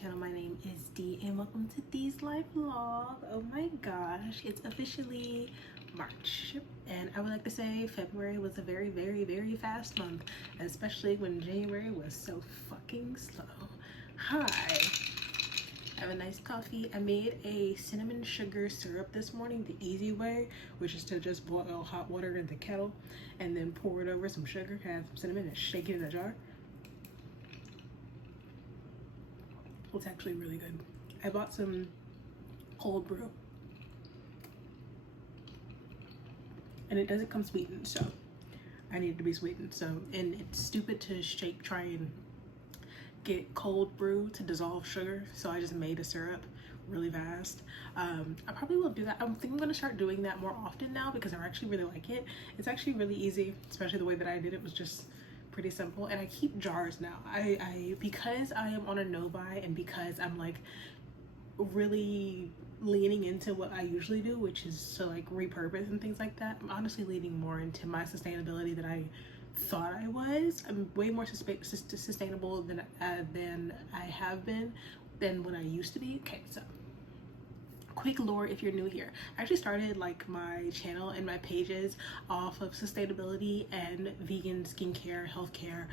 channel. My name is Dee and welcome to Dee's Life Vlog. Oh my gosh, it's officially March and I would like to say February was a very fast month, especially when January was so fucking slow. Hi, I have a nice coffee. I made a cinnamon sugar syrup this morning the easy way, which is to just boil hot water in the kettle and then pour it over some sugar, add some cinnamon and shake it in a jar. It's actually really good. I bought some cold brew and it doesn't come sweetened, so I need it to be sweetened. So, and it's stupid to try and get cold brew to dissolve sugar, so I just made a syrup really fast. I probably will do that. I think I'm gonna start doing that more often now because I actually really like it. It's actually really easy, especially the way that I did it was just pretty simple. And I keep jars now. I because I am on a no buy and because I'm like really leaning into what I usually do, which is to like repurpose and things like that. I'm honestly leaning more into my sustainability than I thought I was. I'm way more sustainable than I have been than when I used to be. Okay, so quick lore if you're new here. I actually started like my channel and my pages off of sustainability and vegan skincare, healthcare,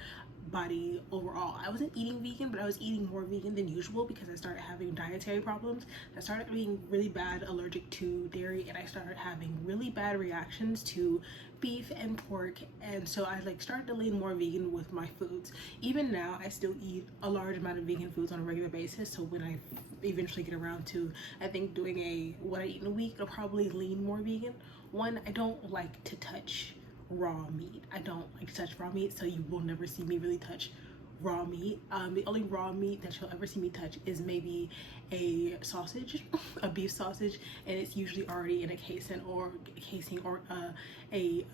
body overall. I wasn't eating vegan, but I was eating more vegan than usual because I started having dietary problems. I started being really bad allergic to dairy and I started having really bad reactions to beef and pork, and so I like started to lean more vegan with my foods. Even now I still eat a large amount of vegan foods on a regular basis, so when I eventually get around to I think doing a what I eat in a week, I'll probably lean more vegan. One, I don't like to touch raw meat. I don't like to touch raw meat, so you will never see me really touch raw meat. The only raw meat that you'll ever see me touch is maybe a sausage, a beef sausage, and it's usually already in a casing or a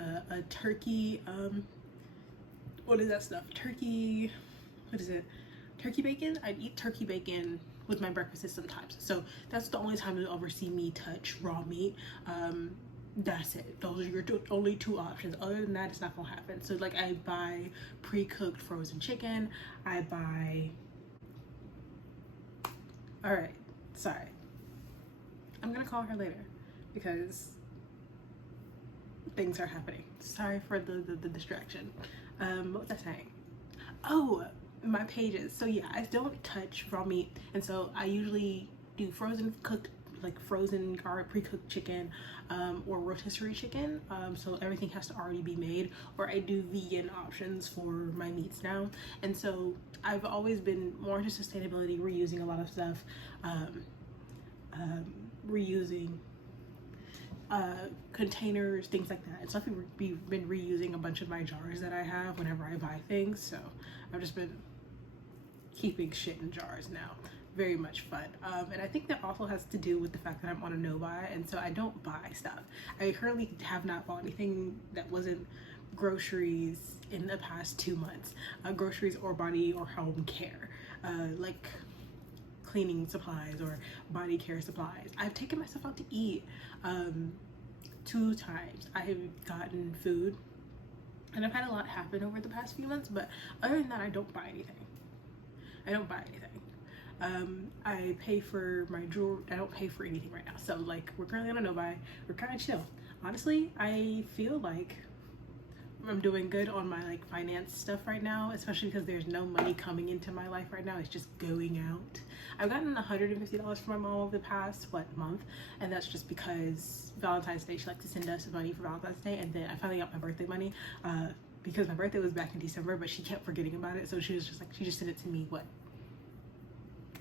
turkey. What is that stuff? Turkey. What is it? Turkey bacon. I'd eat turkey bacon with my breakfast sometimes. So that's the only time you'll ever see me touch raw meat. That's it. Those are your only two options. Other than that, it's not gonna happen. So like I buy pre-cooked frozen chicken. I buy, all right, sorry, I'm gonna call her later because things are happening. Sorry for the distraction. What was I saying? Oh, my pages. So yeah, I don't touch raw meat, and so I usually do frozen cooked, like frozen or pre-cooked chicken, or rotisserie chicken, so everything has to already be made, or I do vegan options for my meats now. And so I've always been more into sustainability, reusing a lot of stuff, reusing containers, things like that. And so I've been reusing a bunch of my jars that I have whenever I buy things, so I've just been keeping shit in jars now. Very much fun. And I think that also has to do with the fact that I'm on a no buy, and so I don't buy stuff. I currently have not bought anything that wasn't groceries in the past 2 months, groceries or body or home care, like cleaning supplies or body care supplies. I've taken myself out to eat 2 times. I have gotten food and I've had a lot happen over the past few months, but other than that, I don't buy anything. I don't buy anything. I pay for my jewelry. I don't pay for anything right now. So like we're currently on a no buy. We're kind of chill. Honestly, I feel like I'm doing good on my like finance stuff right now, especially because there's no money coming into my life right now. It's just going out. I've gotten $150 from my mom over the past month, and that's just because Valentine's Day, she likes to send us money for Valentine's Day, and then I finally got my birthday money because my birthday was back in December, but she kept forgetting about it, so she was just like, she just sent it to me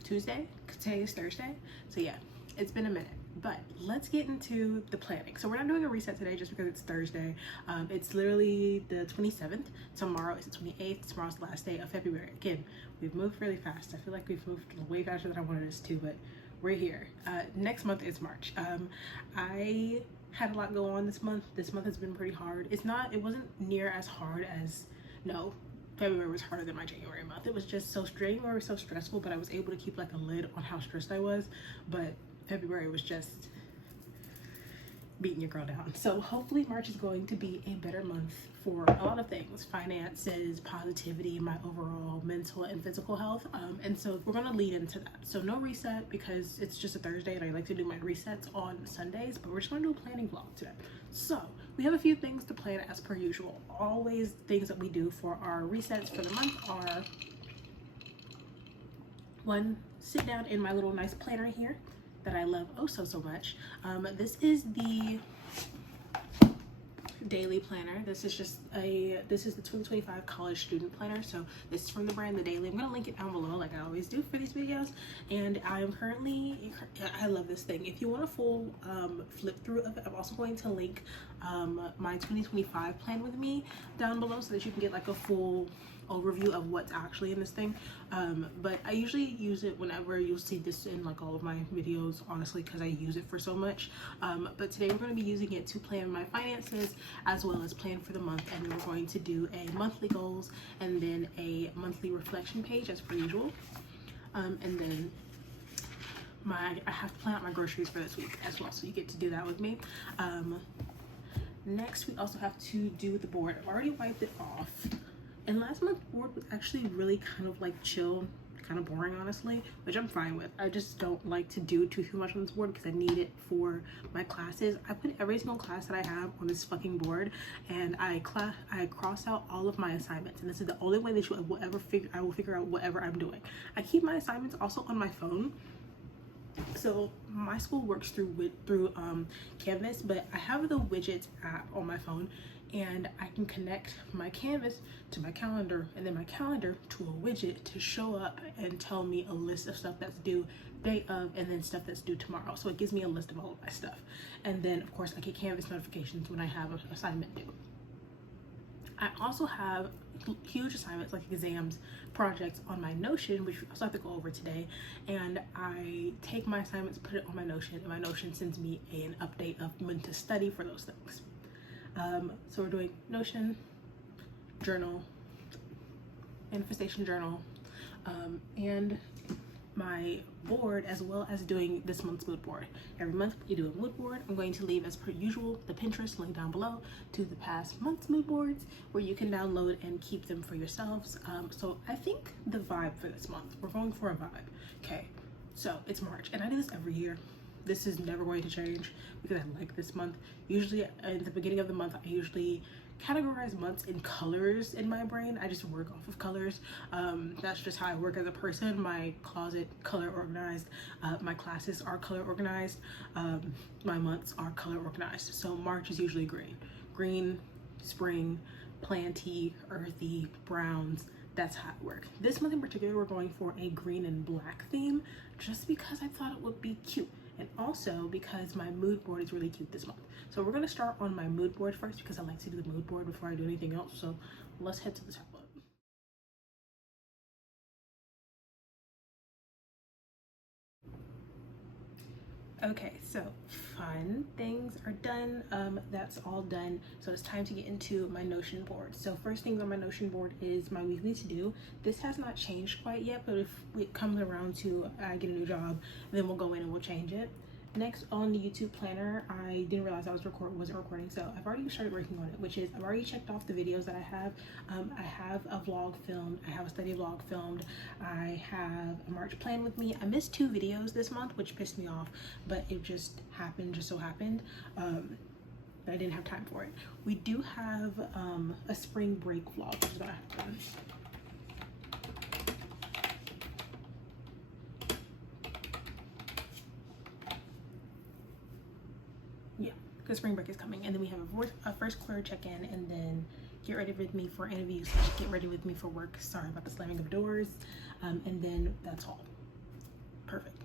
Tuesday? Today is Thursday. So yeah, it's been a minute, but let's get into the planning. So we're not doing a reset today just because it's Thursday. It's literally the 27th. Tomorrow is the 28th. Tomorrow's the last day of February. Again, we've moved really fast. I feel like we've moved way faster than I wanted us to, but we're here. Next month is March. I had a lot go on this month. This month has been pretty hard. It wasn't near as hard as, no, February was harder than my January month. It was just January was so stressful, but I was able to keep like a lid on how stressed I was. But February was just, beating your girl down. So hopefully March is going to be a better month for a lot of things: finances, positivity, my overall mental and physical health. And so we're gonna lead into that. So no reset, because it's just a Thursday and I like to do my resets on Sundays, but we're just gonna do a planning vlog today. So we have a few things to plan as per usual. Always things that we do for our resets for the month are: one, sit down in my little nice planner here that I love oh so much. This is the daily planner. This is the 2025 college student planner. So this is from the brand The Daily. I'm gonna link it down below like I always do for these videos. And I love this thing. If you want a full flip through of it, I'm also going to link my 2025 plan with me down below so that you can get like a full overview of what's actually in this thing. But I usually use it whenever you'll see this in like all of my videos, honestly, because I use it for so much. But today we're going to be using it to plan my finances as well as plan for the month, and then we're going to do a monthly goals and then a monthly reflection page as per usual. And then I have to plan out my groceries for this week as well, so you get to do that with me. Next, we also have to do the board. I've already wiped it off. And last month's board was actually really kind of like chill, kind of boring, honestly, which I'm fine with. I just don't like to do too much on this board because I need it for my classes. I put every single class that I have on this fucking board, and I cross out all of my assignments, and this is the only way that I will figure out whatever I'm doing. I keep my assignments also on my phone. So my school works through Canvas, but I have the widgets app on my phone, and I can connect my Canvas to my calendar and then my calendar to a widget to show up and tell me a list of stuff that's due day of and then stuff that's due tomorrow. So it gives me a list of all of my stuff. And then of course I get Canvas notifications when I have an assignment due. I also have huge assignments like exams, projects on my Notion, which we also have to go over today. And I take my assignments, put it on my Notion, and my Notion sends me an update of when to study for those things. So we're doing Notion, journal, manifestation journal, and my board, as well as doing this month's mood board. Every month you do a mood board. I'm going to leave, as per usual, the Pinterest link down below to the past month's mood boards where you can download and keep them for yourselves. So I think the vibe for this month, we're going for a vibe. Okay, so it's March, and I do this every year. This is never going to change because I like this month. Usually at the beginning of the month, I usually categorize months in colors in my brain. I just work off of colors. That's just how I work as a person. My closet color organized, my classes are color organized, my months are color organized. So March is usually green, spring, planty, earthy, browns. That's how it works. This month in particular, we're going for a green and black theme just because I thought it would be cute, and also because my mood board is really cute this month. So we're gonna start on my mood board first because I like to do the mood board before I do anything else. So let's head to the tablet. Okay, so fun things are done. That's all done. So it's time to get into my Notion board. So first things on my Notion board is my weekly to do. This has not changed quite yet, but if it comes around to I get a new job, then we'll go in and we'll change it. Next, on the YouTube planner, I didn't realize I wasn't recording, so I've already started working on it, which is I've already checked off the videos that I have. I have a vlog filmed, I have a study vlog filmed, I have a March plan with me. I missed 2 videos this month, which pissed me off, but it just so happened. I didn't have time for it. We do have a spring break vlog, which is gonna happen. Because spring break is coming, and then we have a first quarter check-in, and then get ready with me for interviews, get ready with me for work. Sorry about the slamming of doors. And then that's all. Perfect.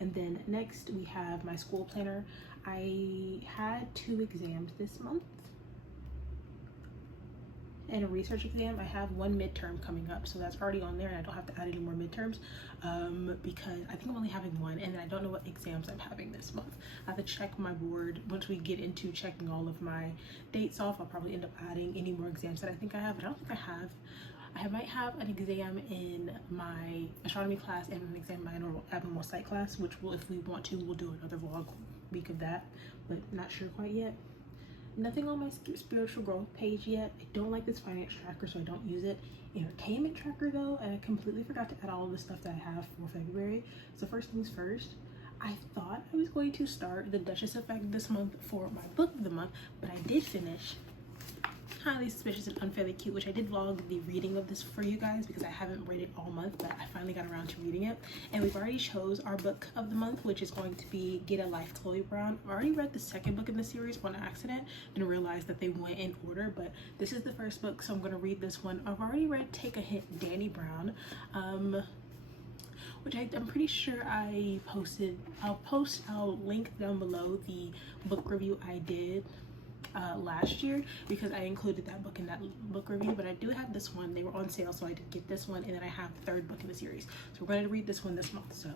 And then next we have my school planner. I had 2 exams this month and a research exam. I have 1 midterm coming up, so that's already on there, and I don't have to add any more midterms because I think I'm only having 1, and then I don't know what exams I'm having this month. I have to check my board. Once we get into checking all of my dates off, I'll probably end up adding any more exams that I think I have, but I don't think I have. I might have an exam in my astronomy class and an exam in my normal abnormal psych class, which will, if we want to, we'll do another vlog week of that, but not sure quite yet. Nothing on my spiritual growth page yet. I don't like this finance tracker, so I don't use it. Entertainment tracker though, and I completely forgot to add all of the stuff that I have for February. So first things first, I thought I was going to start the Duchess Effect this month for my book of the month, but I did finish Highly Suspicious and Unfairly Cute, which I did vlog the reading of this for you guys because I haven't read it all month, but I finally got around to reading it. And we've already chose our book of the month, which is going to be Get a Life, Chloe Brown. I've already read the second book in the series on accident, didn't realize that they went in order, but this is the first book, so I'm going to read this one. I've already read Take a Hint, Danneaburden, which I'm pretty sure I posted. I'll link down below the book review I did last year because I included that book in that book review, but I do have this one. They were on sale, so I did get this one, and then I have the third book in the series, so we're going to read this one this month. So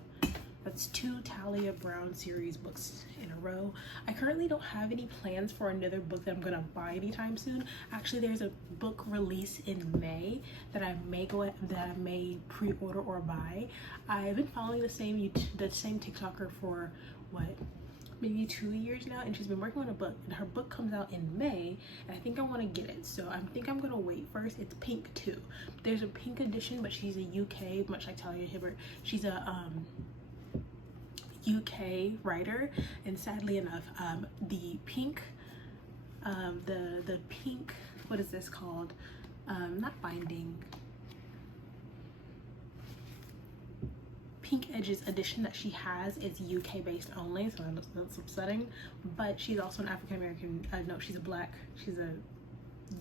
that's 2 Talia Brown series books in a row. I currently don't have any plans for another book that I'm going to buy anytime soon. Actually, there's a book release in May that I may pre-order or buy. I've been following the same TikToker for maybe 2 years now, and she's been working on a book, and her book comes out in May, and I think I want to get it, so I think I'm gonna wait first. It's pink too. There's a pink edition, but she's a UK, much like Talia Hibbert, she's a UK writer, and sadly enough, the pink, the pink, what is this called? Not binding. Pink Edges edition that she has is UK based only, so that's upsetting. But she's also an African American. No, she's a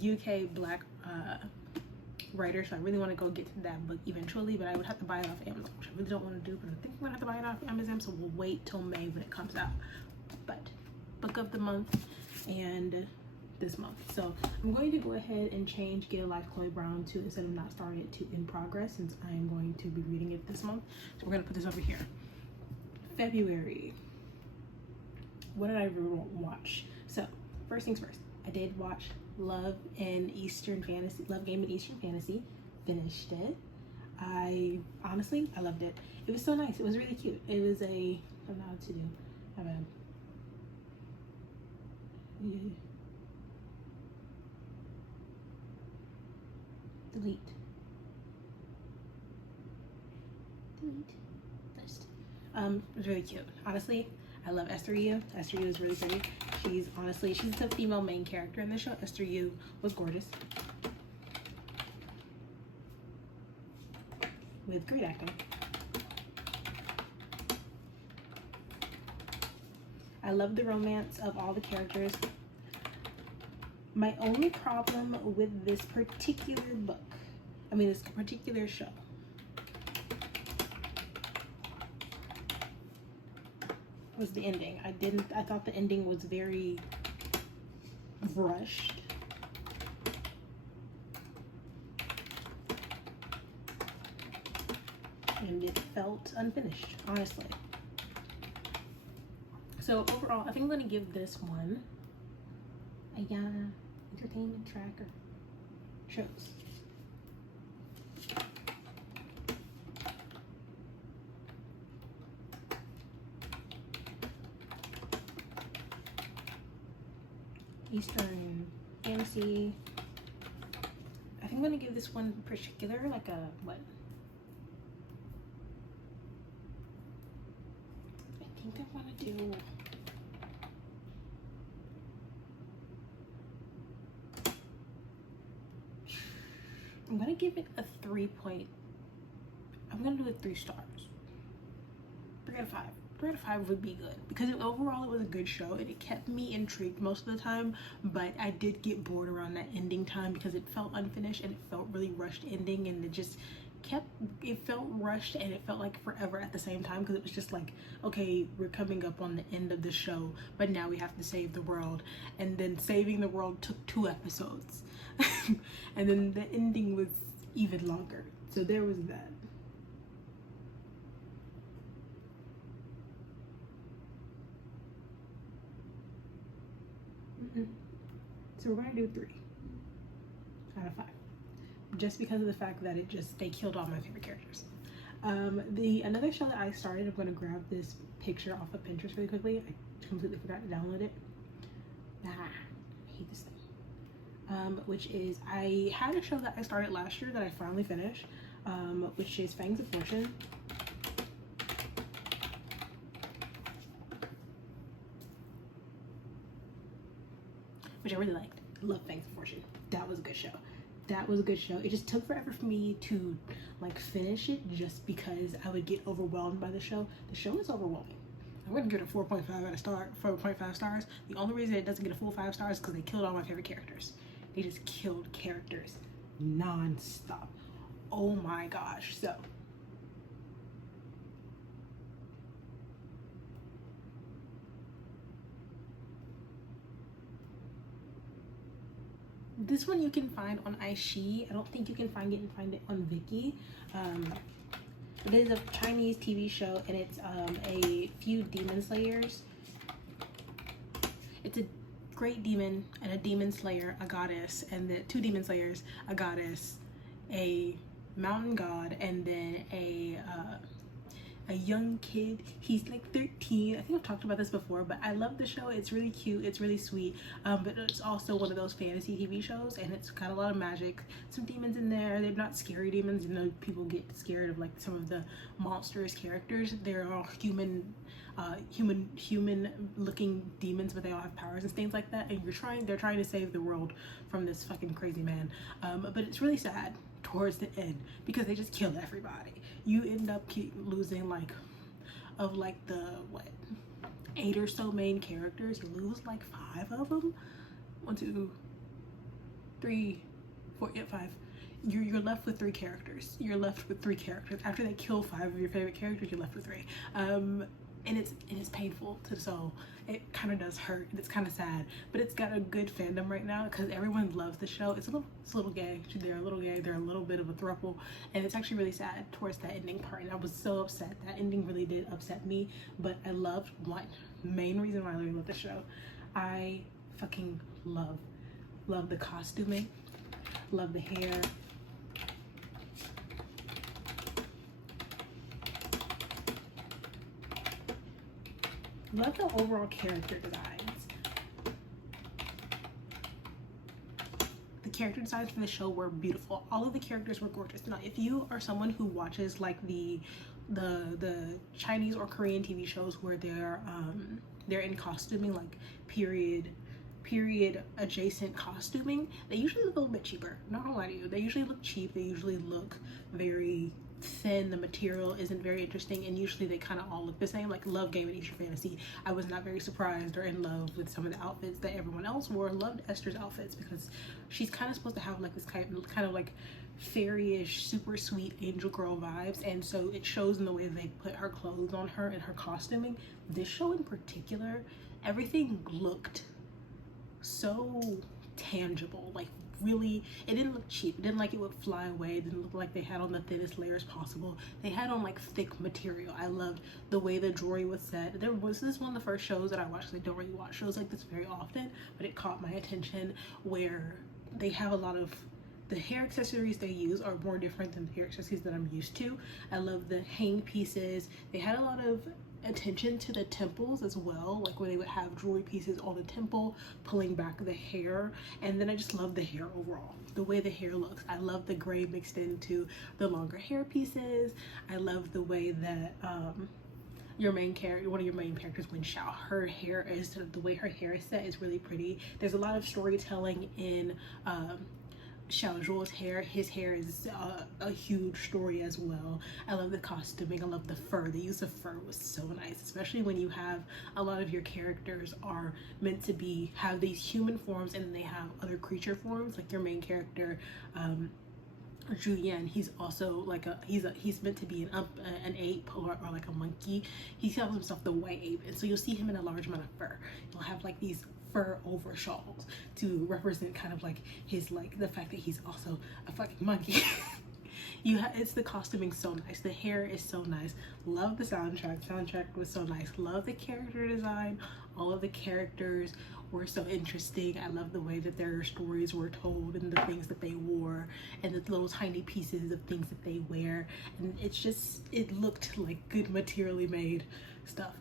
UK black writer. So I really want to go get to that book eventually, but I would have to buy it off Amazon, which I really don't want to do. But I think I'm gonna have to buy it off Amazon, so we'll wait till May when it comes out. But book of the month and this month. So I'm going to go ahead and change Get a Life, Chloe Brown to, instead of not started, to In Progress, since I am going to be reading it this month. So we're going to put this over here. February. What did I watch? So first things first, I did watch Love Game in Eastern Fantasy. Finished it. I loved it. It was so nice. It was really cute. It was I don't know how to do. My bad. Yeah. Delete. Next. It was really cute. Honestly, I love Esther Yu. Esther Yu is really pretty. She's the female main character in the show. Esther Yu was gorgeous. With great acting. I love the romance of all the characters. My only problem with this particular book, this particular show, was the ending. I thought the ending was very rushed. And it felt unfinished, honestly. So overall, I think I'm gonna give this one a entertainment tracker. Shows. Eastern Fantasy. I think I'm gonna give this one in particular like a what? I think I want to do. I'm gonna give it a 3 point. I'm gonna do it 3 stars. 3 out of 5. 3 out of 5 would be good because overall it was a good show and it kept me intrigued most of the time, but I did get bored around that ending time because it felt unfinished and it felt really rushed ending, and it felt rushed and it felt like forever at the same time because it was just like, okay, we're coming up on the end of the show, but now we have to save the world, and then saving the world took 2 episodes and then the ending was even longer, so there was that. So we're gonna do 3 out of 5, just because of the fact that they killed all my favorite characters. Another show that I started, I'm gonna grab this picture off of Pinterest really quickly. I completely forgot to download it. I hate this thing. Which is, I had a show that I started last year that I finally finished, which is Fangs of Fortune. Which I really liked. I love Fangs of Fortune. That was a good show. That was a good show. It just took forever for me to like finish it just because I would get overwhelmed by the show. The show is overwhelming. I'm gonna give it a 4.5 stars. The only reason it doesn't get a full 5 stars is because they killed all my favorite characters. They just killed characters non-stop. Oh my gosh. So this one you can find on iShe. I don't think you can find it on Viki. It is a Chinese TV show, and it's a few demon slayers. It's a great demon and a demon slayer, a goddess, and the 2 demon slayers, a goddess, a mountain god, and then a young kid. He's like 13. I think I've talked about this before, but I love the show. It's really cute, it's really sweet, but it's also one of those fantasy TV shows, and it's got a lot of magic, some demons in there. They're not scary demons. You know, people get scared of like some of the monstrous characters. They're all human looking demons, but they all have powers and things like that, and they're trying to save the world from this fucking crazy man. But it's really sad towards the end because they just killed everybody. You end up losing like the 8 or so main characters. You lose like 5 of them. 1, 2, 3, 4, yeah, 5. You're left with 3 characters. You're left with 3 characters. After they kill 5 of your favorite characters, you're left with 3. And it's painful to the soul. It kind of does hurt. It's kind of sad, but it's got a good fandom right now because everyone loves the show. It's a little gay. They're a little gay. They're a little bit of a throuple, and it's actually really sad towards that ending part. And I was so upset. That ending really did upset me. But I loved one main reason why I really love the show. I fucking love the costuming. Love the hair. Love the overall character designs. The character designs for the show were beautiful. All of the characters were gorgeous. Now, if you are someone who watches like the Chinese or Korean TV shows where they're in costuming, like period adjacent costuming, they usually look a little bit cheaper. I'm not gonna lie to you. They usually look cheap. They usually look very thin. The material isn't very interesting, and usually they kind of all look the same. Like Love Game and Easter Fantasy, I was not very surprised or in love with some of the outfits that everyone else wore. Loved Esther's outfits because she's kind of supposed to have like this kind of like fairy-ish, super sweet angel girl vibes, and so it shows in the way they put her clothes on her and her costuming. This show in particular, everything looked so tangible. Like really, it didn't look cheap. It didn't like it would fly away. It didn't look like they had on the thinnest layers possible. They had on like thick material. I loved the way the jewelry was set. This is one of the first shows that I watched. I don't really watch shows like this very often, but it caught my attention where they have a lot of the hair accessories they use are more different than the hair accessories that I'm used to. I love the hang pieces. They had a lot of attention to the temples as well, like where they would have jewelry pieces on the temple pulling back the hair. And then I just love the hair overall, the way the hair looks. I love the gray mixed into the longer hair pieces. I love the way that one of your main characters, Wen Xiao, her hair is, the way her hair is set is really pretty. There's a lot of storytelling in Xiao Zhuo's hair. His hair is a huge story as well. I love the costuming. I love the fur. The use of fur was so nice, especially when you have a lot of your characters are meant to have these human forms, and then they have other creature forms. Like your main character, Zhu Yan, he's also like he's meant to be an ape or like a monkey. He calls himself the white ape, and so you'll see him in a large amount of fur. He'll have like these fur over shawls to represent kind of like his, like the fact that he's also a fucking monkey. It's the costuming so nice. The hair is so nice. Love the soundtrack. Soundtrack was so nice. Love the character design. All of the characters were so interesting. I love the way that their stories were told and the things that they wore and the little tiny pieces of things that they wear. And it's just, it looked like good materially made stuff.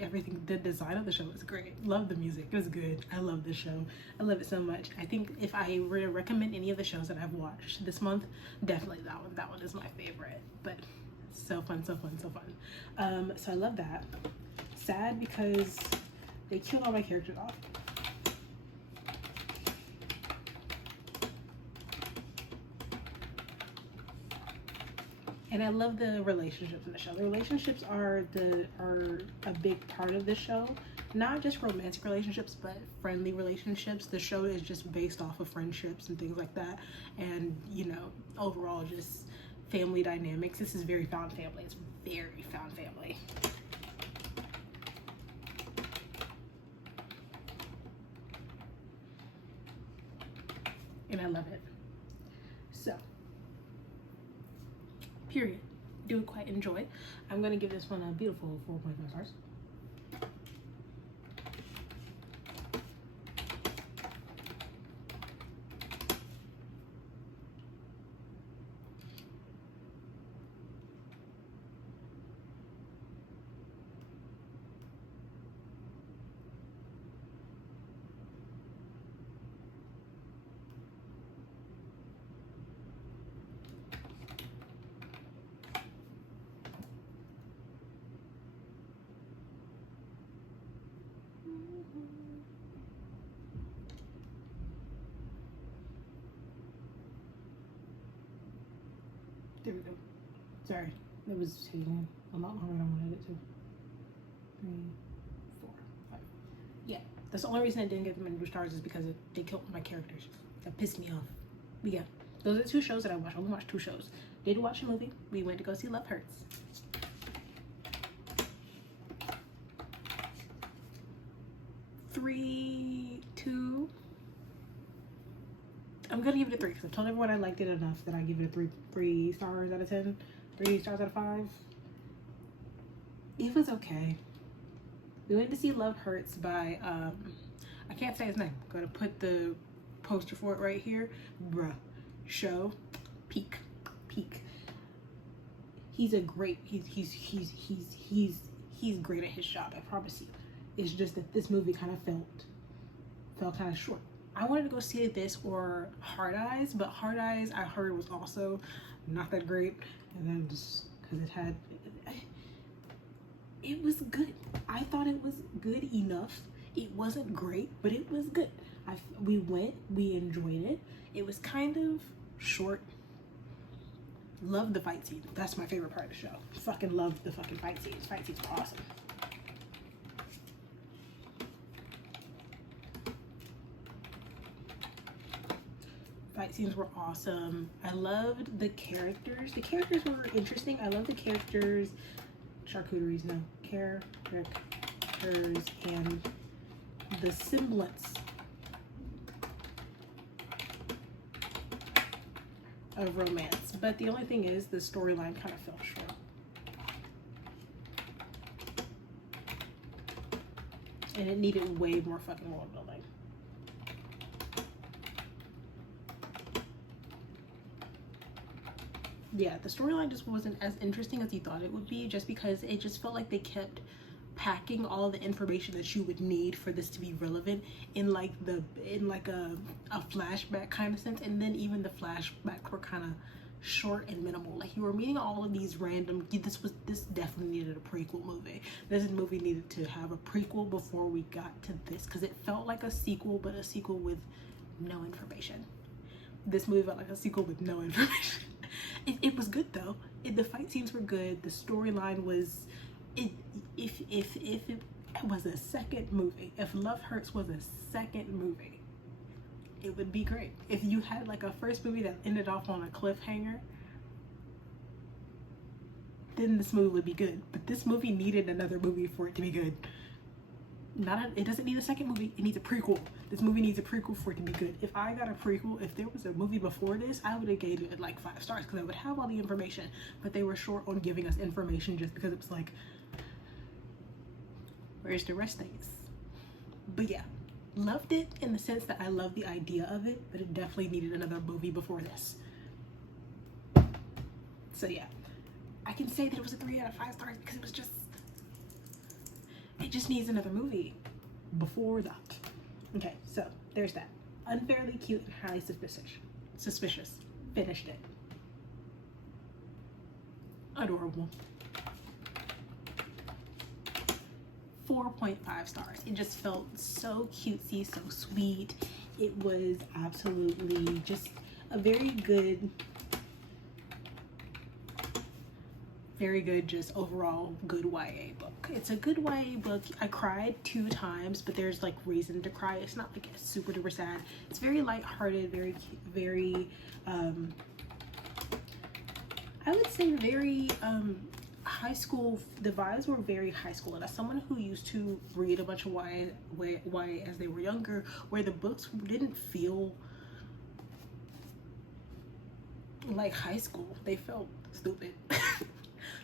Everything, the design of the show was great. Love the music, it was good. I love this show. I love it so much. I think if I were to recommend any of the shows that I've watched this month, definitely that one. That one is my favorite. But so fun, so fun, so fun. So I love that. Sad because they killed all my characters off. And I love the relationships in the show. The relationships are a big part of the show. Not just romantic relationships, but friendly relationships. The show is just based off of friendships and things like that. And, you know, overall just family dynamics. This is very found family. It's very found family. And I love it. So, period. Do quite enjoy. I'm gonna give this one a beautiful 4.5 stars. There we go. Sorry, it was taking a lot longer than I wanted it to. 3, 4, 5. Yeah, that's the only reason I didn't give them any stars is because they killed my characters. That pissed me off. But yeah, those are the 2 shows that I watched. I only watched 2 shows. Did watch a movie. We went to go see Love Hurts. Three, 2. I'm gonna give it a 3 because I've told everyone I liked it enough that I give it a 3 stars out of 10. 3 stars out of 5. It was okay. We went to see Love Hurts by I can't say his name. I'm gonna put the poster for it right here. Bruh. Show. Peak. He's a great he's great at his job, I promise you. It's just that this movie kind of felt kind of short. I wanted to go see this or Hard Eyes, but Hard Eyes I heard was also not that great, and then just because it was good. I thought it was good enough. It wasn't great, but it was good. We went, we enjoyed it. It was kind of short. Love the fight scenes. That's my favorite part of the show. Fucking love the fucking fight scenes. Fight scenes were awesome. Fight scenes were awesome. I loved the characters. The characters were interesting. I love the characters. Charcuteries, no. Characters and the semblance of romance. But the only thing is the storyline kind of fell short. And it needed way more fucking world building. Yeah, the storyline just wasn't as interesting as you thought it would be, just because it just felt like they kept packing all the information that you would need for this to be relevant in like a flashback kind of sense, and then even the flashbacks were kind of short and minimal. Like you were meeting all of these random. This definitely needed a prequel movie. This movie needed to have a prequel before we got to this, because it felt like a sequel, but a sequel with no information. This movie felt like a sequel with no information. It was good though. The fight scenes were good. The storyline was, if it was a second movie, if Love Hurts was a second movie, it would be great. If you had like a first movie that ended off on a cliffhanger, then this movie would be good. But this movie needed another movie for it to be good. It doesn't need a second movie, it needs a prequel. This movie needs a prequel for it to be good. If I got a prequel, if there was a movie before this, I would have gave it like 5 stars because I would have all the information, but they were short on giving us information just because it was like, where's the rest of this? But yeah, loved it in the sense that I love the idea of it, but it definitely needed another movie before this. So yeah, I can say that it was a 3 out of 5 stars because it just needs another movie before that. Okay, so there's that. Unfairly cute and highly suspicious. Finished it. Adorable. 4.5 stars. It just felt so cutesy, so sweet. It was absolutely just a very good, just overall good YA book. It's a good YA book. I cried 2 times, but there's like reason to cry. It's not like it's super duper sad. It's very lighthearted, very I would say very high school. The vibes were very high school, and as someone who used to read a bunch of YA as they were younger, where the books didn't feel like high school, they felt stupid.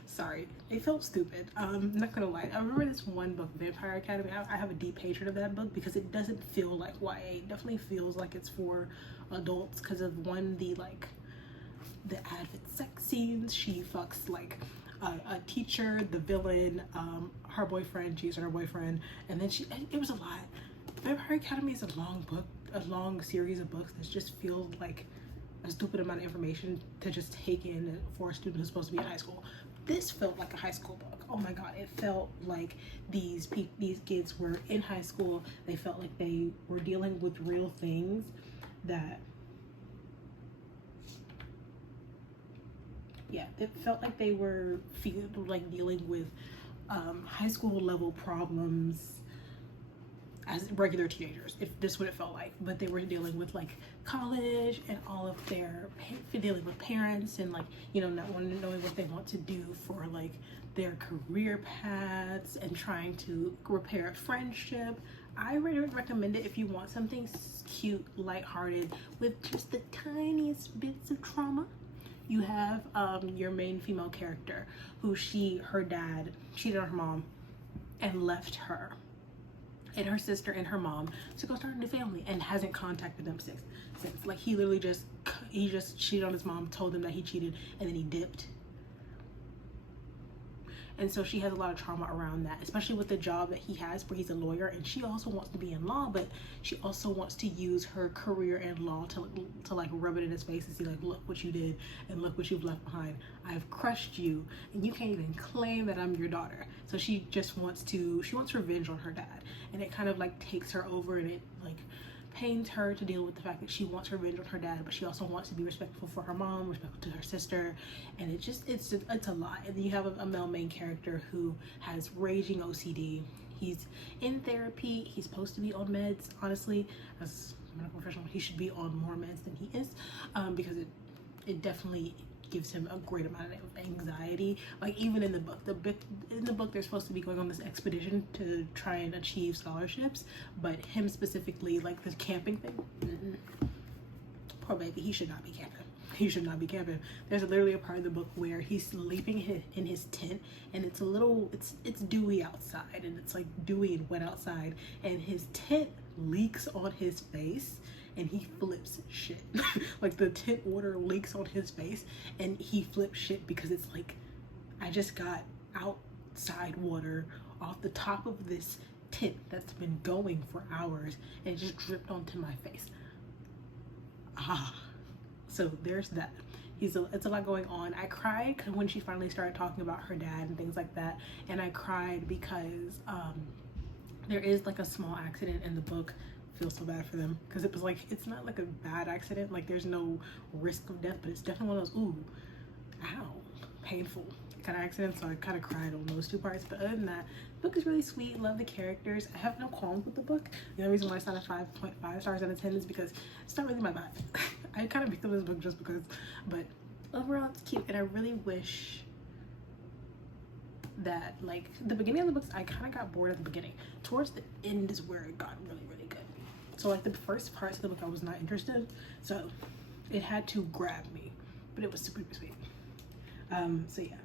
Sorry, they felt stupid. I'm not gonna lie. I remember this one book, Vampire Academy. I have a deep hatred of that book because it doesn't feel like YA. It definitely feels like it's for adults because of one, the avid sex scenes. She fucks like a teacher, the villain, her boyfriend, she's her boyfriend, and then it was a lot. Vampire Academy is a long book, a long series of books that just feels like a stupid amount of information to just take in for a student who's supposed to be in high school. This felt like a high school book. Oh my god, it felt like these kids were in high school. They felt like they were dealing with real things that, yeah, it felt like they were dealing with high school level problems as regular teenagers, if this is what it felt like. But they were dealing with like college and all of their dealing with parents and like, you know, not knowing what they want to do for like their career paths and trying to repair a friendship. I really recommend it if you want something cute, lighthearted with just the tiniest bits of trauma. You have your main female character who her dad cheated on her mom and left her and her sister and her mom to go start a new family and hasn't contacted them since. Like he literally just cheated on his mom, told them that he cheated, and then he dipped. And so she has a lot of trauma around that, especially with the job that he has where he's a lawyer, and she also wants to be in law, but she also wants to use her career in law to like rub it in his face and see like, look what you did and look what you've left behind. I've crushed you and you can't even claim that I'm your daughter. So she wants revenge on her dad, and it kind of like takes her over, and it like pains her to deal with the fact that she wants revenge on her dad, but she also wants to be respectful for her mom, respectful to her sister, and it's a lot. And then you have a male main character who has raging OCD. He's in therapy. He's supposed to be on meds. Honestly, as a medical professional, he should be on more meds than he is, because it definitely gives him a great amount of anxiety. Like even in the book they're supposed to be going on this expedition to try and achieve scholarships, but him specifically, like the camping thing, poor baby, he should not be camping. There's literally a part of the book where he's sleeping in his tent, and it's dewy outside, and it's like dewy and wet outside, and his tent leaks on his face, and he flips shit. Like the tent water leaks on his face, and he flips shit because it's like, I just got outside water off the top of this tent that's been going for hours, and it just dripped onto my face. So there's that. It's a lot going on. I cried when she finally started talking about her dad and things like that, and I cried because there is like a small accident in the book. Feel so bad for them because it was like, it's not like a bad accident, like there's no risk of death, but it's definitely one of those ooh, ow, painful kind of accident. So I kind of cried on those 2 parts. But other than that, the book is really sweet. Love the characters. I have no qualms with the book. The only reason why it's not a 5.5 stars out of 10 is because it's not really my vibe. I kind of picked up this book just because, but overall it's cute, and I really wish that, like, the beginning of the books I kind of got bored at the beginning. Towards the end is where it got really good. So like the first parts of the book I was not interested, so it had to grab me, but it was super sweet. So yeah.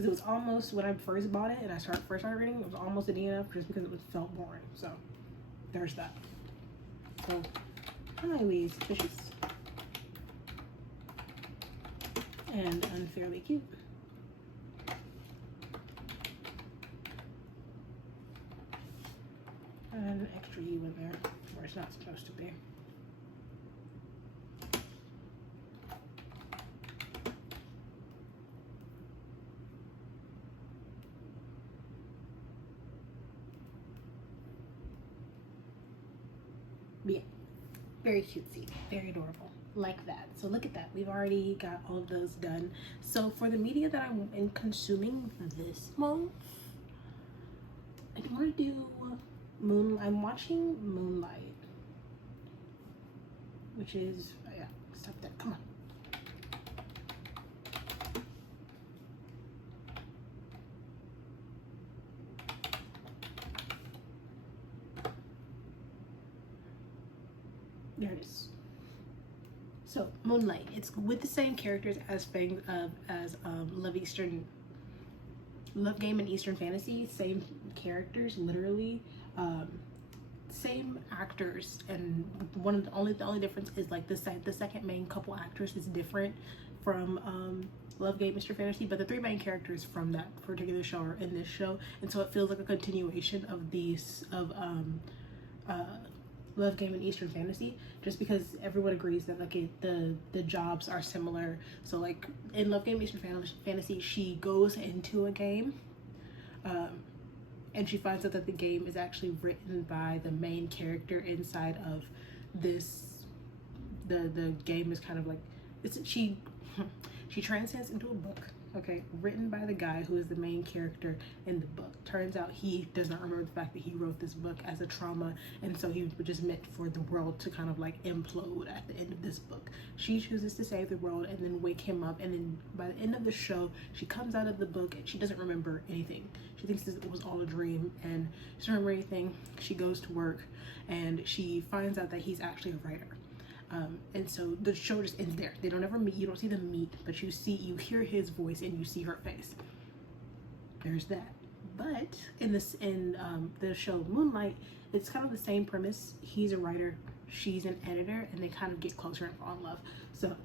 because it was almost, when I first bought it and I first started reading, it was almost a DNF just because it felt boring. So there's that. So highly suspicious and unfairly cute. And an extra U in there where it's not supposed to be. But yeah, very cutesy, very adorable, like that. So look at that, we've already got all of those done. So for the media that I'm consuming this month, I want to do I'm watching Moonlight, which is, yeah, stop that, come on. There it is. So Moonlight, it's with the same characters as Love Game and Eastern Fantasy, same characters, literally, same actors, and the only difference is like the second main couple actors is different from Love Game, Mr. Fantasy, but the three main characters from that particular show are in this show, and so it feels like a continuation of Love Game and Eastern Fantasy, just because everyone agrees that like the jobs are similar. So like in Love Game Eastern Fantasy, she goes into a game, and she finds out that the game is actually written by the main character inside of this. The game is kind of like she transcends into a book, okay, written by the guy who is the main character in the book. Turns out he does not remember the fact that he wrote this book as a trauma, and so he was just meant for the world to kind of like implode at the end of this book. She chooses to save the world and then wake him up, and then by the end of the show, she comes out of the book and she doesn't remember anything. She thinks it was all a dream, and she doesn't remember anything. She goes to work and she finds out that he's actually a writer. And so the show just ends there. They don't ever meet. You don't see them meet, but you hear his voice and you see her face. There's that. But in the show Moonlight, it's kind of the same premise. He's a writer, she's an editor, and they kind of get closer and fall in love. So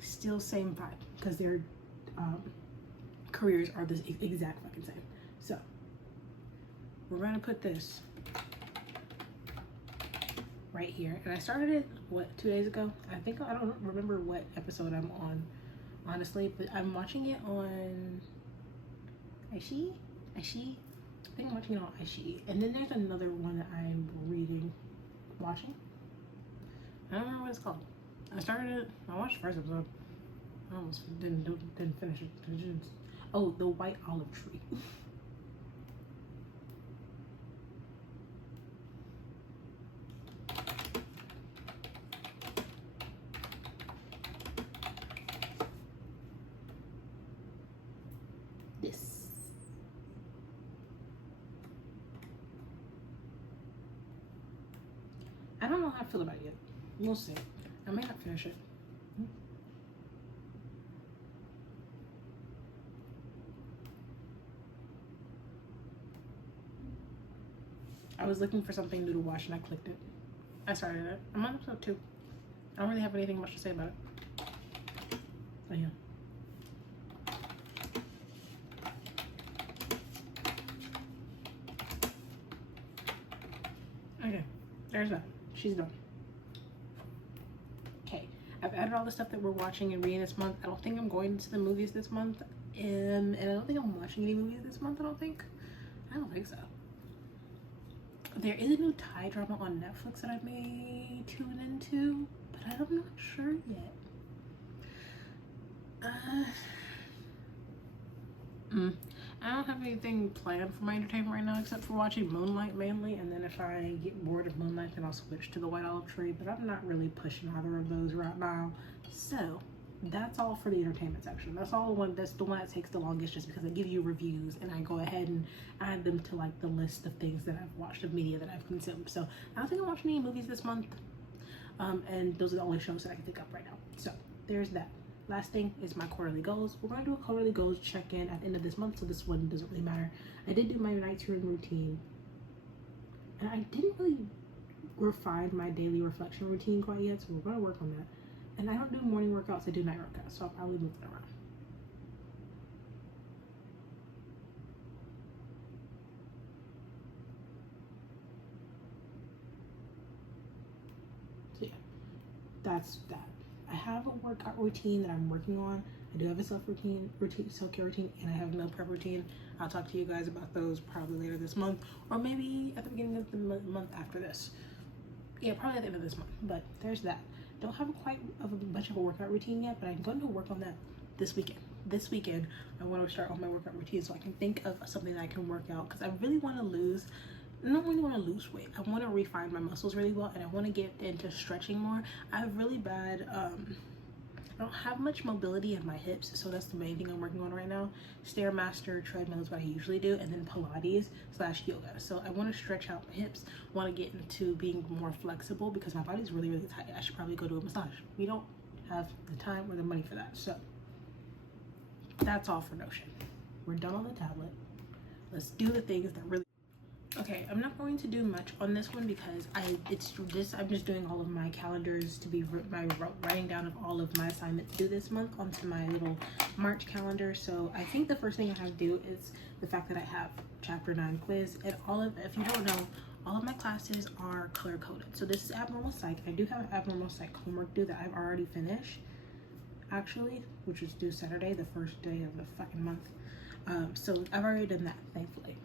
still same vibe, because their careers are the exact fucking same. So we're gonna put this right here, and I started it 2 days ago. I don't remember what episode I'm on, honestly, but I'm watching it on Aishi. I think I'm watching it on Aishi, and then there's another one that I'm watching. I don't remember what it's called. I watched the first episode. I almost didn't finish it. Oh, the White Olive Tree. I don't know how I feel about it yet. We'll see. I may not finish it. I was looking for something new to watch and I clicked it. I started it. I'm on episode 2. I don't really have anything much to say about it. So yeah. Okay, there's that. She's done. Okay, I've added all the stuff that we're watching and reading this month. I don't think I'm going to the movies this month, and I don't think I'm watching any movies this month. I don't think so. There is a new Thai drama on Netflix that I may tune into, but I'm not sure yet. I don't have anything planned for my entertainment right now except for watching Moonlight mainly, and then if I get bored of Moonlight then I'll switch to the White Olive Tree, but I'm not really pushing either of those right now. So that's all for the entertainment section. That's the one that takes the longest, just because I give you reviews and I go ahead and add them to like the list of things that I've watched, of media that I've consumed. So I don't think I'm watching any movies this month, and those are the only shows that I can think of right now. So there's that. last thing is my quarterly goals. We're going to do a quarterly goals check-in at the end of this month, so this one doesn't really matter. I did do my nighttime routine, and I didn't really refine my daily reflection routine quite yet, so we're going to work on that. And I don't do morning workouts, I do night workouts, so I'll probably move it around. So yeah, that's that. I have a workout routine that I'm working on. I do have a self-care routine, and I have a meal prep routine. I'll talk to you guys about those probably later this month, or maybe at the beginning of the month after this. Yeah, probably at the end of this month, but there's that. Don't have quite of a much of a workout routine yet, but I'm going to work on that this weekend. This weekend, I want to start on my workout routine so I can think of something that I can work out, because I really want to lose, I don't really want to lose weight. I want to refine my muscles really well, and I want to get into stretching more. I have really bad, I don't have much mobility in my hips, so that's the main thing I'm working on right now. Stairmaster, treadmill is what I usually do, and then Pilates/yoga. So I want to stretch out my hips, want to get into being more flexible because my body's really, really tight. I should probably go to a massage. We don't have the time or the money for that. So that's all for Notion. We're done on the tablet. Let's do the things that really... Okay, I'm not going to do much on this one because I'm just doing all of my calendars to be my writing down of all of my assignments due this month onto my little March calendar. So I think the first thing I have to do is the fact that I have chapter 9 quiz, and if you don't know, all of my classes are color coded. So this is abnormal psych. I do have abnormal psych homework due that I've already finished, actually, which was due Saturday, the first day of the fucking month. So I've already done that, thankfully.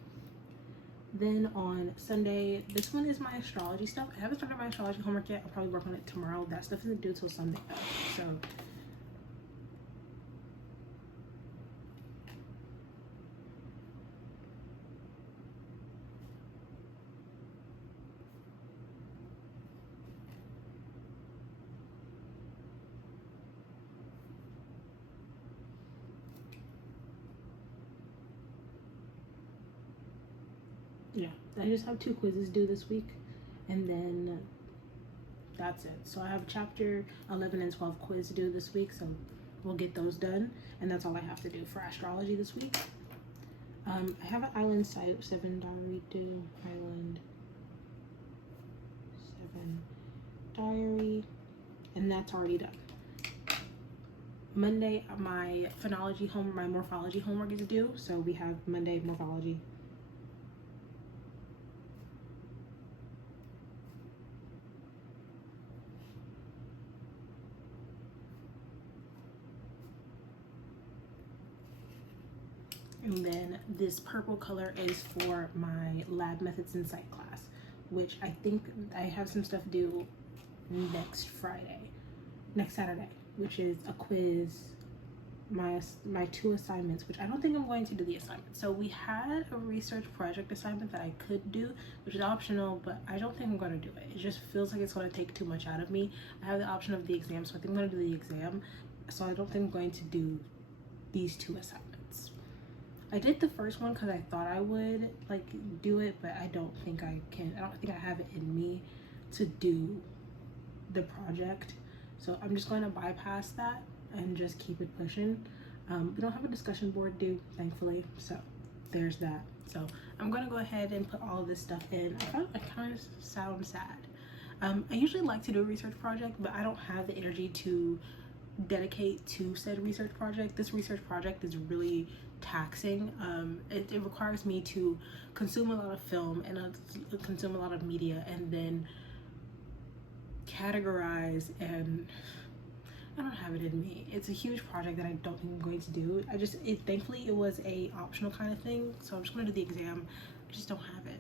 Then on Sunday, this one is my astrology stuff. I haven't started my astrology homework yet. I'll probably work on it tomorrow. That stuff isn't due till Sunday though. So yeah, I just have 2 quizzes due this week, and then that's it. So I have chapter 11 and 12 quiz due this week, so we'll get those done, and that's all I have to do for astrology this week. I have an Island 7 diary due. Island 7 diary, and that's already done. Monday, my morphology homework is due, so we have Monday morphology. And then this purple color is for my lab methods and psych class, which I think I have some stuff due next Saturday, which is a quiz, my 2 assignments, which I don't think I'm going to do the assignment. So we had a research project assignment that I could do, which is optional, but I don't think I'm going to do it. It just feels like it's going to take too much out of me. I have the option of the exam, so I think I'm going to do the exam. So I don't think I'm going to do these 2 assignments. I did the first one because I thought I would like do it, but I don't think I can. I don't think I have it in me to do the project. So I'm just going to bypass that and just keep it pushing. We don't have a discussion board due, thankfully, so there's that. So I'm going to go ahead and put all of this stuff in. I kind of sound sad. I usually like to do a research project, but I don't have the energy to dedicate to said research project. This research project is really taxing. It requires me to consume a lot of film and consume a lot of media, and then categorize, and I don't have it in me. It's a huge project that I don't think I'm going to do. Thankfully it was a optional kind of thing, so I'm just going to do the exam. I just don't have it.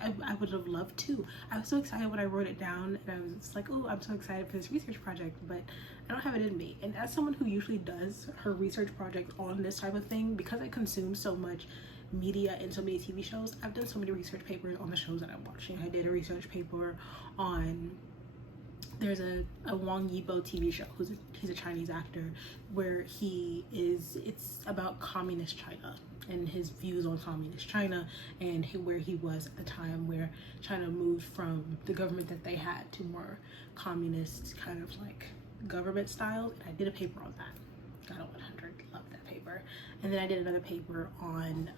I would have loved to. I was so excited when I wrote it down, and I was like, oh, I'm so excited for this research project, but I don't have it in me. And as someone who usually does her research project on this type of thing, because I consume so much media and so many TV shows, I've done so many research papers on the shows that I'm watching. I did a research paper on, there's a Wang Yibo TV show, he's a Chinese actor, where it's about communist China and his views on communist China, and where he was at the time where China moved from the government that they had to more communist kind of like government styles, and I did a paper on that. Got a 100. Love that paper. And then I did another paper on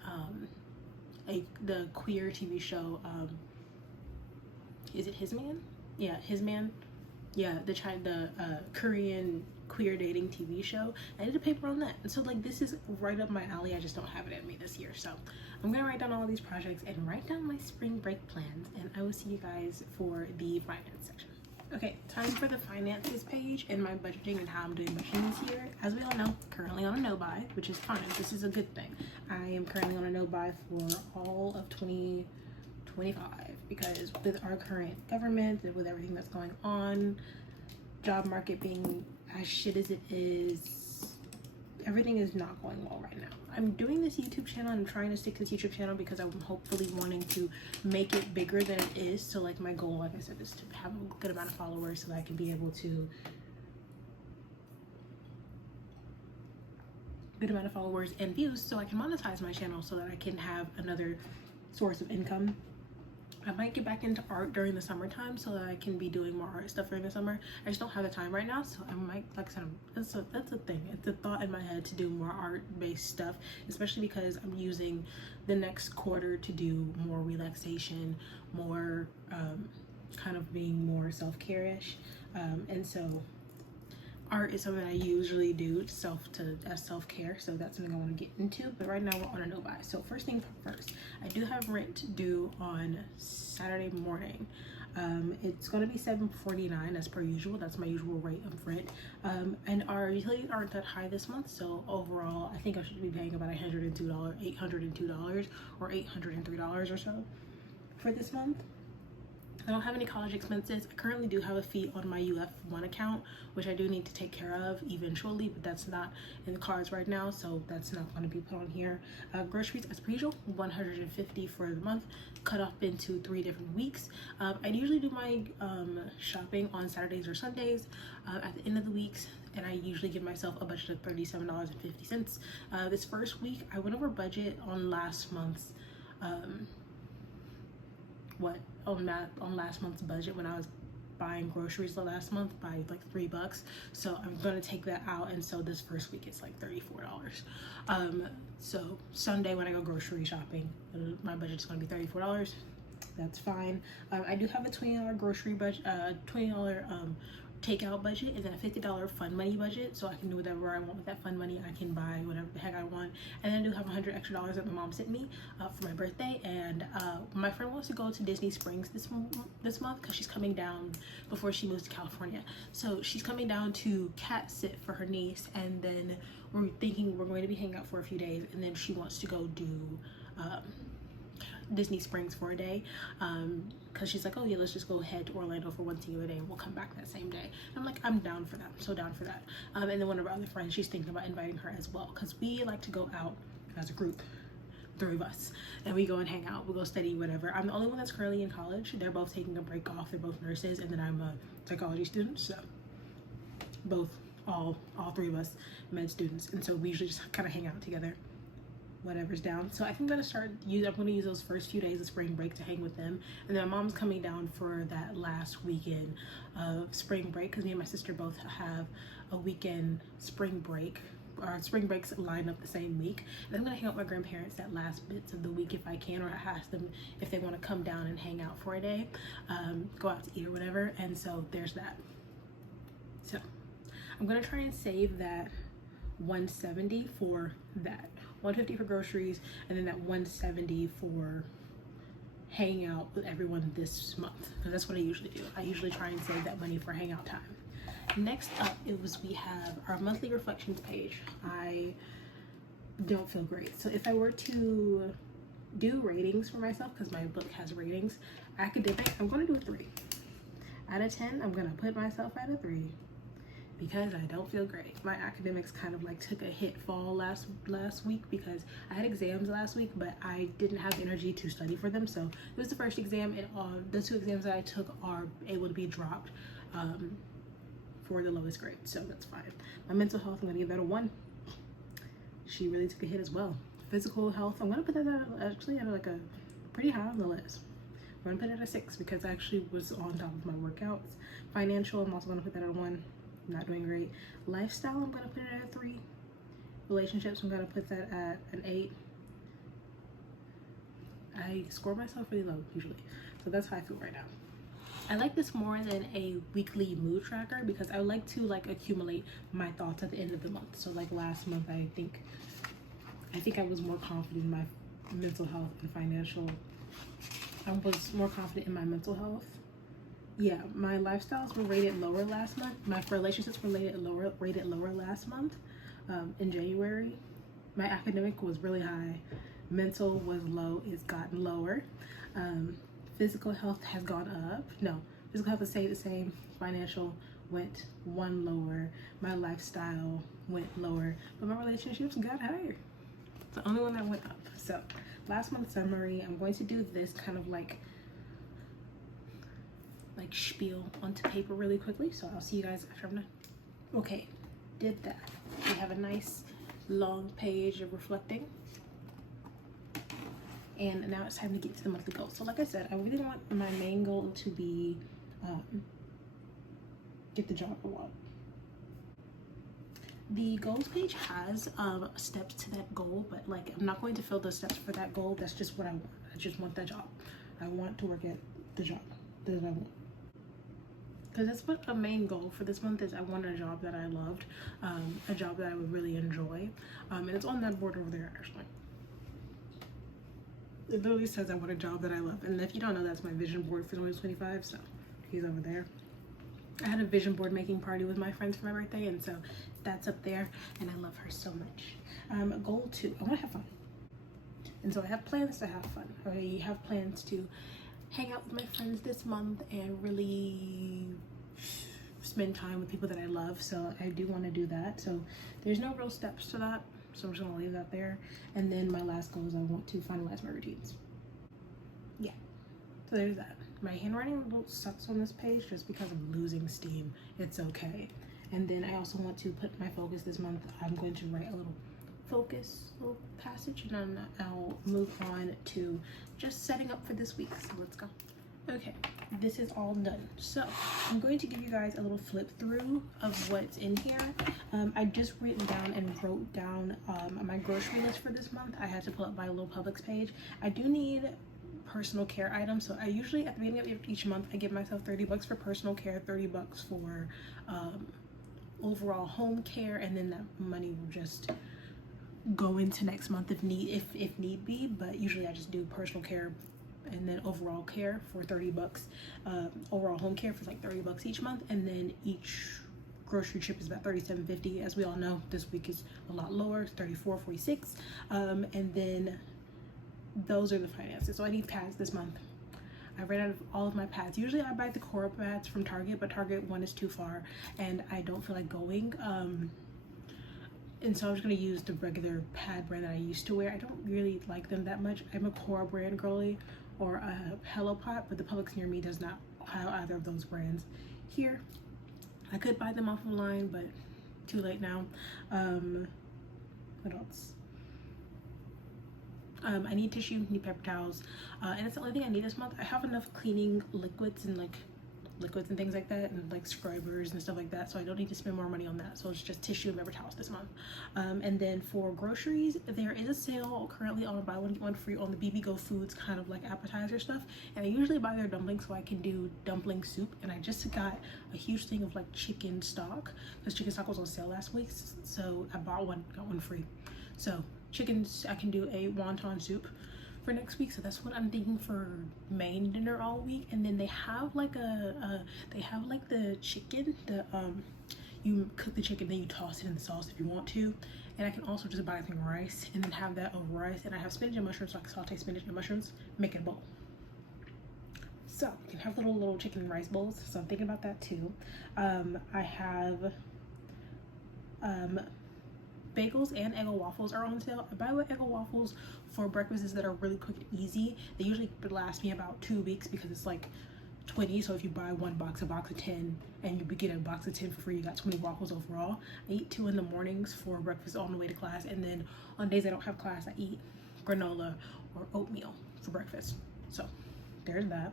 the queer TV show. Is it His Man? Yeah, His Man. Yeah, the Korean queer dating TV show. I did a paper on that, and so like this is right up my alley. I just don't have it in me this year, so I'm gonna write down all of these projects and write down my spring break plans, and I will see you guys for the finance section. Okay, time for the finances page and my budgeting and how I'm doing budgeting this year. As we all know, currently on a no buy, which is fine. This is a good thing. I am currently on a no buy for all of 2025 because with our current government and with everything that's going on, job market being as shit as it is, everything is not going well right now. I'm doing this YouTube channel and I'm trying to stick to this YouTube channel because I'm hopefully wanting to make it bigger than it is. So like my goal, like I said, is to have a good amount of followers so that I can be able to and views so I can monetize my channel so that I can have another source of income. I might get back into art during the summertime so that I can be doing more art stuff during the summer. I just don't have the time right now, so I might, like I said, that's a thing. It's a thought in my head to do more art-based stuff, especially because I'm using the next quarter to do more relaxation, more kind of being more self-care-ish, and so art is something I usually do as self-care, so that's something I want to get into. But right now we're on a no buy. So first thing first, I do have rent due on Saturday morning. It's going to be $7.49 as per usual. That's my usual rate of rent. And our utilities aren't that high this month, so overall I think I should be paying about $802 or $803 or so for this month. I don't have any college expenses. I currently do have a fee on my UF1 account, which I do need to take care of eventually, but that's not in the cards right now, so that's not going to be put on here. Groceries, as per usual, $150 for the month, cut up into 3 different weeks. I usually do my shopping on Saturdays or Sundays at the end of the weeks, and I usually give myself a budget of $37.50. This first week, I went over budget on last month's on last month's budget when I was buying groceries the last month by like $3. So I'm gonna take that out, and so this first week it's like $34. So Sunday when I go grocery shopping, my budget's gonna be $34. That's fine. I do have a $20 grocery budget, $20 takeout budget, and then a $50 fun money budget, so I can do whatever I want with that fun money. I can buy whatever the heck I want. And then I do have $100 extra that my mom sent me for my birthday, and my friend wants to go to Disney Springs this month because she's coming down before she moves to California. So she's coming down to cat sit for her niece, and then we're thinking we're going to be hanging out for a few days, and then she wants to go do Disney Springs for a day, because she's like, oh yeah, let's just go head to Orlando for one singular day and we'll come back that same day. And I'm like, I'm down for that. I'm so down for that. And then one of our other friends, she's thinking about inviting her as well, because we like to go out as a group, 3 of us, and we go and hang out. We'll go study whatever. I'm the only one that's currently in college. They're both taking a break off. They're both nurses, and then I'm a psychology student, so all 3 of us med students, and so we usually just kind of hang out together, whatever's down. So I think I'm gonna use those first few days of spring break to hang with them, and then my mom's coming down for that last weekend of spring break, because me and my sister both have a weekend spring break. Our spring breaks line up the same week, and I'm gonna hang out with my grandparents that last bits of the week if I can, or I ask them if they want to come down and hang out for a day, go out to eat or whatever. And so there's that. So I'm gonna try and save that $170 for that. $150 for groceries, and then that $170 for hanging out with everyone this month, because that's what I usually do. I usually try and save that money for hangout time. Next up we have our monthly reflections page. I don't feel great, so if I were to do ratings for myself, because my book has ratings, academic, I'm going to do a 3 out of 10. I'm going to put myself at a 3 because I don't feel great. My academics kind of like took a hit fall last week because I had exams last week, but I didn't have energy to study for them. So it was the first exam, and the 2 exams that I took are able to be dropped for the lowest grade, so that's fine. My mental health, I'm gonna give that a 1. She really took a hit as well. Physical health, I'm gonna put that actually at like a pretty high on the list. I'm gonna put it at a 6 because I actually was on top of my workouts. Financial, I'm also gonna put that at a 1. not doing great. Lifestyle, I'm gonna put it at a 3. Relationships, I'm gonna put that at an 8. I score myself really low usually, so that's how I feel right now. I like this more than a weekly mood tracker because I like to like accumulate my thoughts at the end of the month. So like last month, I think I was more confident in my mental health and financial. I was more confident in my mental health. Yeah, my lifestyles were rated lower last month. My relationships were rated lower last month. In January, my academic was really high. Mental was low. It's gotten lower. Physical health has gone up. No, physical health has stayed the same. Financial went 1 lower. My lifestyle went lower, but my relationships got higher. It's the only one that went up. So last month's summary, I'm going to do this kind of like spiel onto paper really quickly. So I'll see you guys after I'm done. Okay, did that. We have a nice long page of reflecting. And now it's time to get to the monthly goals. So like I said, I really want my main goal to be get the job I want. The goals page has steps to that goal, but like I'm not going to fill the steps for that goal. That's just what I want. I just want that job. I want to work at the job that I want. Because that's what a main goal for this month is. I want a job that I loved, a job that I would really enjoy. And it's on that board over there actually. It literally says I want a job that I love. And if you don't know, that's my vision board for 2025. So he's over there. I had a vision board making party with my friends for my birthday, and so that's up there, and I love her so much. Goal 2, I want to have fun. And so I have plans to have fun. I have plans to hang out with my friends this month and really spend time with people that I love. So I do want to do that. So there's no real steps to that. So I'm just gonna leave that there. And then my last goal is I want to finalize my routines. Yeah, so there's that. My handwriting a little sucks on this page just because I'm losing steam. It's okay. And then I also want to put my focus this month. I'm going to write a little little passage, and then I'll move on to just setting up for this week. So let's go. Okay, this is all done. So I'm going to give you guys a little flip through of what's in here. I just wrote down my grocery list for this month. I had to pull up my little Publix page. I do need personal care items, so I usually at the beginning of each month I give myself $30 for personal care, $30 for overall home care, and then that money will just go into next month if need be. But usually I just do personal care and then overall care for $30, overall home care for like $30 each month, and then each grocery trip is about $37.50. As we all know, this week is a lot lower, it's $34.46, and then those are the finances. So I need pads this month. I ran out of all of my pads. Usually I buy the Cora pads from Target, but Target one is too far and I don't feel like going. And so I'm just gonna use the regular pad brand that I used to wear. I don't really like them that much. I'm a Cora brand girly or a Hello Pot, but the Publix near me does not have either of those brands here. I could buy them off of line, but too late now. What else? I need tissue, need paper towels, and it's the only thing I need this month. I have enough cleaning liquids and things like that, and like scrubbers and stuff like that, so I don't need to spend more money on that. So it's just tissue and paper towels this month. And then for groceries, there is a sale currently on buy one get one free on the BB Go Foods kind of like appetizer stuff, and I usually buy their dumplings so I can do dumpling soup. And I just got a huge thing of like chicken stock because chicken stock was on sale last week, so I bought one, got one free. So chickens, I can do a wonton soup for next week, so that's what I'm thinking for main dinner all week. And then they have like they have like the chicken, you cook the chicken, then you toss it in the sauce if you want to. And I can also just buy some rice and then have that over rice. And I have spinach and mushrooms, so I can saute spinach and mushrooms, make it a bowl. So you can have little chicken and rice bowls, so I'm thinking about that too. I have bagels and Eggo waffles are on sale. I buy Eggo waffles for breakfasts that are really quick and easy. They usually last me about 2 weeks because it's like 20. So if you buy one box, a box of 10, and you get a box of 10 for free, you got 20 waffles overall. I eat 2 in the mornings for breakfast on the way to class, and then on days I don't have class, I eat granola or oatmeal for breakfast. So there's that.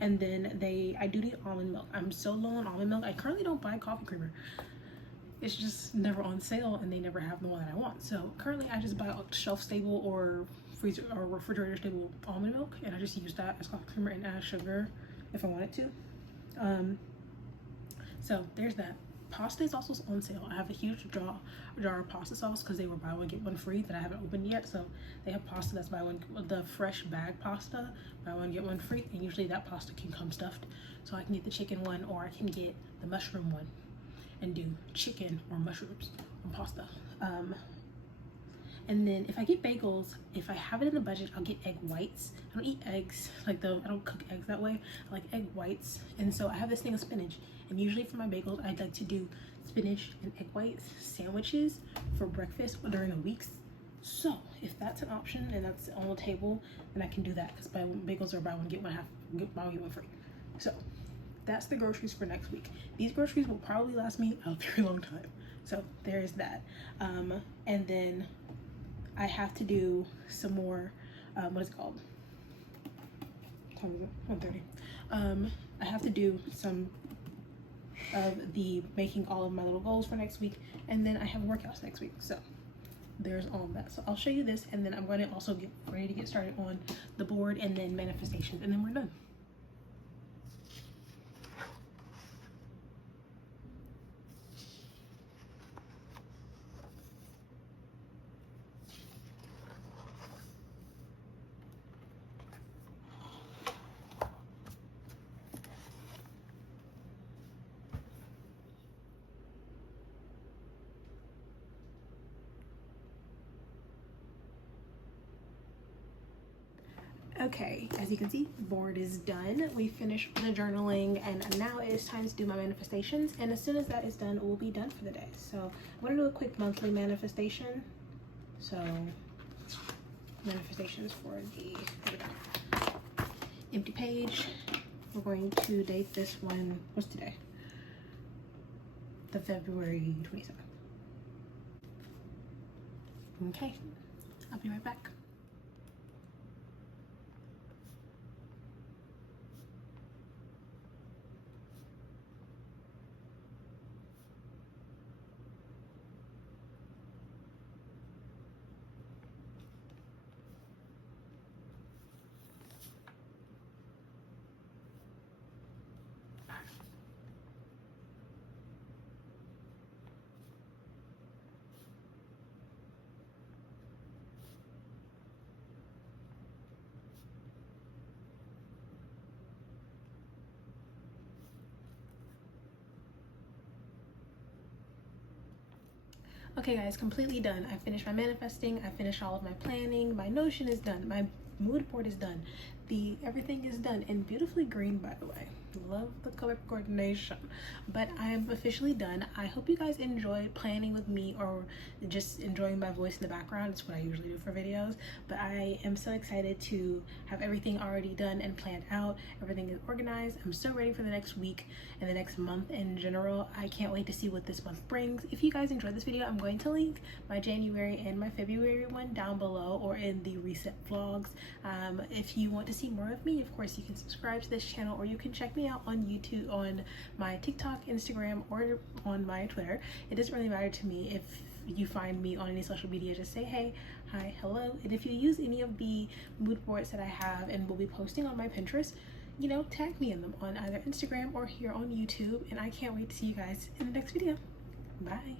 And then I do need almond milk. I'm so low on almond milk. I currently don't buy coffee creamer. it's just never on sale and they never have the one that I want. So currently I just buy shelf stable or freezer or refrigerator stable almond milk, and I just use that as coffee creamer and add sugar if I wanted to. So there's that. Pasta is also on sale. I have a huge jar of pasta sauce because they were buy one get one free that I haven't opened yet. So they have pasta that's buy one, the fresh bag pasta, buy one get one free, and usually that pasta can come stuffed. So I can get the chicken one or I can get the mushroom one and do chicken or mushrooms on pasta. And then if I get bagels, if I have it in the budget, I'll get egg whites. I don't eat eggs, I don't cook eggs that way. I like egg whites. And so I have this thing of spinach. And usually for my bagels, I'd like to do spinach and egg whites sandwiches for breakfast or during the weeks. So if that's an option and that's on the table, then I can do that because bagels are buy one get one free. So that's the groceries for next week. These groceries will probably last me a very long time. So there's that. And then I have to do some more, what is it called? What time is it? 1:30. I have to do some of the making all of my little goals for next week, and then I have workouts next week. So there's all of that. So I'll show you this, and then I'm going to also get ready to get started on the board and then manifestations, and then we're done. Okay, as you can see, the board is done. We finished the journaling, and now it is time to do my manifestations. And as soon as that is done, we'll be done for the day. So I'm gonna do a quick monthly manifestation. So manifestations for the empty page. We're going to date this one. What's today? The February 27th. Okay, I'll be right back. Okay guys, completely done. I finished my manifesting, I finished all of my planning, my Notion is done, my mood board is done, everything is done, and beautifully green, by the way. Love the color coordination. But I am officially done. I hope you guys enjoyed planning with me or just enjoying my voice in the background. It's what I usually do for videos. But I am so excited to have everything already done and planned out. Everything is organized. I'm so ready for the next week and the next month in general. I can't wait to see what this month brings. If you guys enjoyed this video, I'm going to link my January and my February one down below or in the recent vlogs. If you want to see more of me, of course you can subscribe to this channel, or you can check me out on YouTube, on my TikTok, Instagram, or on my Twitter. It doesn't really matter to me if you find me on any social media. Just say hey, hi, hello. And if you use any of the mood boards that I have and will be posting on my Pinterest, you know, tag me in them on either Instagram or here on YouTube. And I can't wait to see you guys in the next video. Bye.